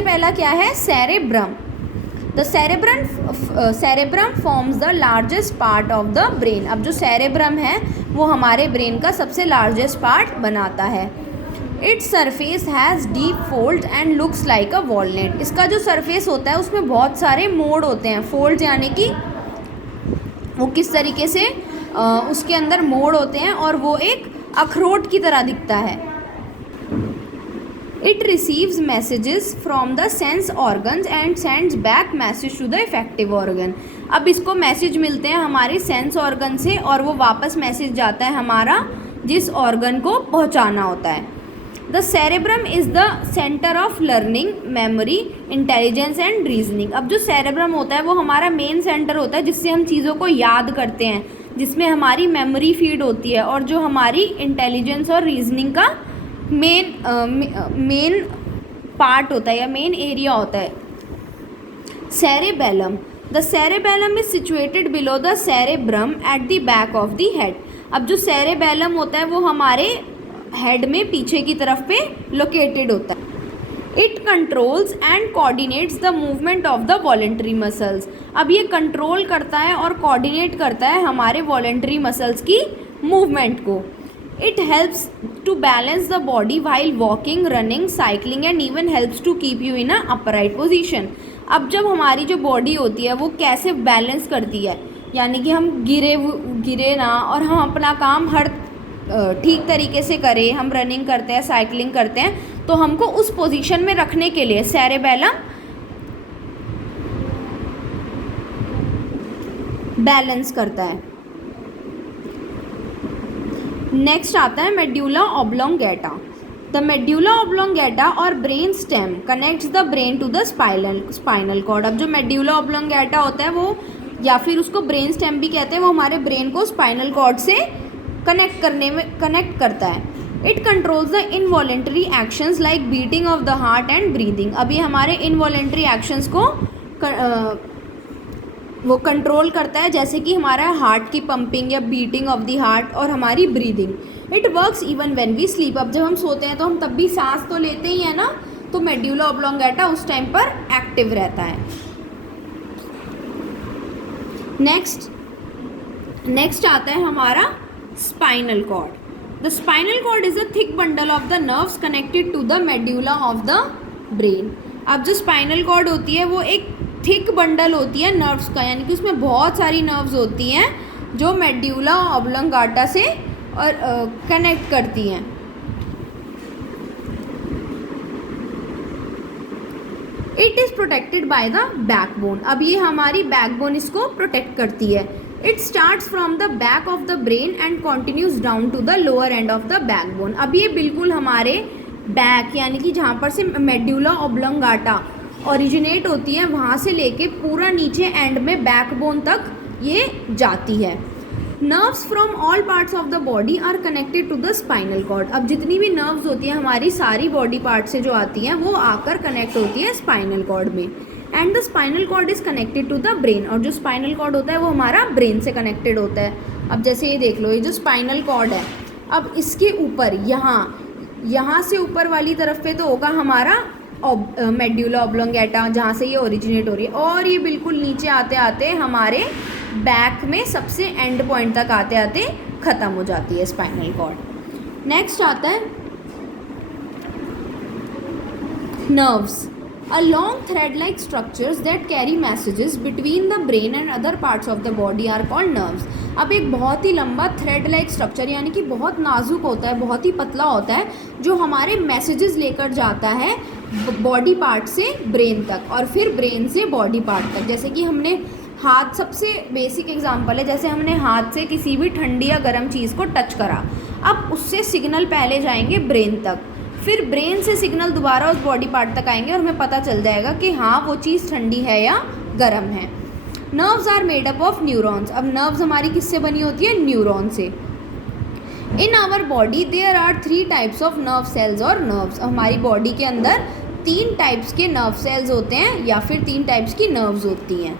सबसे पहला क्या है, cerebrum. The cerebrum forms the largest part of the brain. अब जो सेरेब्रम है वो हमारे ब्रेन का सबसे लार्जेस्ट पार्ट बनाता है। Its surface has deep fold and looks like a walnut. इसका जो सरफेस होता है उसमें बहुत सारे मोड़ होते हैं। फोल्ड यानी कि वो किस तरीके से उसके अंदर मोड़ होते हैं और वो एक अखरोट की तरह दिखता है। It receives messages from the sense organs and sends back message to the effective organ। अब इसको मैसेज मिलते हैं हमारे सेंस ऑर्गन से और वो वापस मैसेज जाता है हमारा जिस ऑर्गन को पहुंचाना होता है। The cerebrum is the centre of learning, memory, intelligence and reasoning. अब जो सेरेब्रम होता है वो हमारा मेन सेंटर होता है जिससे हम चीज़ों को याद करते हैं, जिसमें हमारी मेमोरी फीड होती है और जो हमारी इंटेलिजेंस और रीजनिंग का मेन पार्ट होता है या मेन एरिया होता है। Cerebellum, the cerebellum is situated below the cerebrum at the back of the head. अब जो सेरेबेलम होता है वो हमारे हेड में पीछे की तरफ पे लोकेटेड होता है। It controls and coordinates the movement of the voluntary muscles. अब ये कंट्रोल करता है और कोऑर्डिनेट करता है हमारे वॉलेंटरी मसल्स की मूवमेंट को। It helps to balance the body while walking, running, cycling and even helps to keep you in a upright position। अब जब हमारी जो बॉडी होती है वो कैसे बैलेंस करती है, यानी कि हम गिरे ना और हम अपना काम हर ठीक तरीके से करें, हम रनिंग करते हैं, साइकिलिंग करते हैं, तो हमको उस पोजीशन में रखने के लिए सेरेबेलम बैलेंस करता है। नेक्स्ट आता है medulla oblongata. The medulla oblongata और brain stem connects the brain to the spinal cord. अब जो मेड्यूला ऑब्लोंगेटा होता है वो, या फिर उसको ब्रेन स्टेम भी कहते हैं, वो हमारे ब्रेन को स्पाइनल कॉर्ड से कनेक्ट करता है। It controls the involuntary actions like beating of the heart and breathing. अब ये हमारे इनवॉलेंट्री एक्शंस को वो कंट्रोल करता है, जैसे कि हमारा हार्ट की पंपिंग या बीटिंग ऑफ द हार्ट और हमारी breathing. It works even when we sleep. अब जब हम सोते हैं तो हम तब भी सांस तो लेते ही हैं ना, तो मेड्यूला ऑब्लोंगेटा उस टाइम पर एक्टिव रहता है। नेक्स्ट आता है हमारा spinal cord. The spinal cord is a thick bundle of the nerves connected to the medulla of the brain. अब जो स्पाइनल कॉर्ड होती है वो एक थिक बंडल होती है नर्व्स का, यानी कि उसमें बहुत सारी नर्व्स होती हैं जो मेड्यूला ऑब्लोंगेटा से और कनेक्ट करती हैं। It is protected by the backbone. अब ये हमारी बैकबोन इसको प्रोटेक्ट करती है। It starts from the back of the brain and continues down to the lower end of the backbone. अब ये बिल्कुल हमारे बैक, यानी कि जहाँ पर से मेड्यूला ऑब्लोंगेटा ओरिजिनेट होती है वहाँ से लेके पूरा नीचे एंड में बैकबोन तक ये जाती है। Nerves from all parts of the body are connected to the spinal cord. अब जितनी भी नर्व्स होती हैं हमारी सारी बॉडी पार्ट से जो आती हैं वो आकर कनेक्ट होती है स्पाइनल कॉर्ड में। And the spinal cord is connected to the brain. और जो स्पाइनल कॉर्ड होता है वो हमारा ब्रेन से कनेक्टेड होता है। अब जैसे ये देख लो, ये जो स्पाइनल कॉर्ड है, अब इसके ऊपर यहाँ से ऊपर वाली तरफ पे तो होगा हमारा मेड्यूला ऑब्लोंगेटा जहाँ से ये ओरिजिनेट हो रही है, और ये बिल्कुल नीचे आते आते हमारे बैक में सबसे एंड पॉइंट तक आते आते ख़त्म हो जाती है स्पाइनल कॉर्ड। नेक्स्ट आता है nerves. A long thread-like structures that carry messages between the brain and other parts of the body are called nerves। अब एक बहुत ही लंबा थ्रेड-लाइक स्ट्रक्चर, यानी कि बहुत नाजुक होता है, बहुत ही पतला होता है, जो हमारे मैसेजेस लेकर जाता है बॉडी पार्ट से ब्रेन तक और फिर ब्रेन से बॉडी पार्ट तक। जैसे कि हमने हाथ, सबसे बेसिक एग्जांपल है, जैसे हमने हाथ से किसी भी ठंडी या गर्म चीज़ को टच करा, अब उससे सिग्नल पहले जाएंगे ब्रेन तक, फिर ब्रेन से सिग्नल दोबारा उस बॉडी पार्ट तक आएंगे और हमें पता चल जाएगा कि हाँ वो चीज़ ठंडी है या गर्म है। Nerves are made up of neurons. अब नर्व्स हमारी किससे बनी होती है? न्यूरॉन से। In our body there are 3 types of nerve cells और नर्व्स। हमारी बॉडी के अंदर 3 टाइप्स के नर्व सेल्स होते हैं या फिर 3 टाइप्स की नर्व्स होती हैं।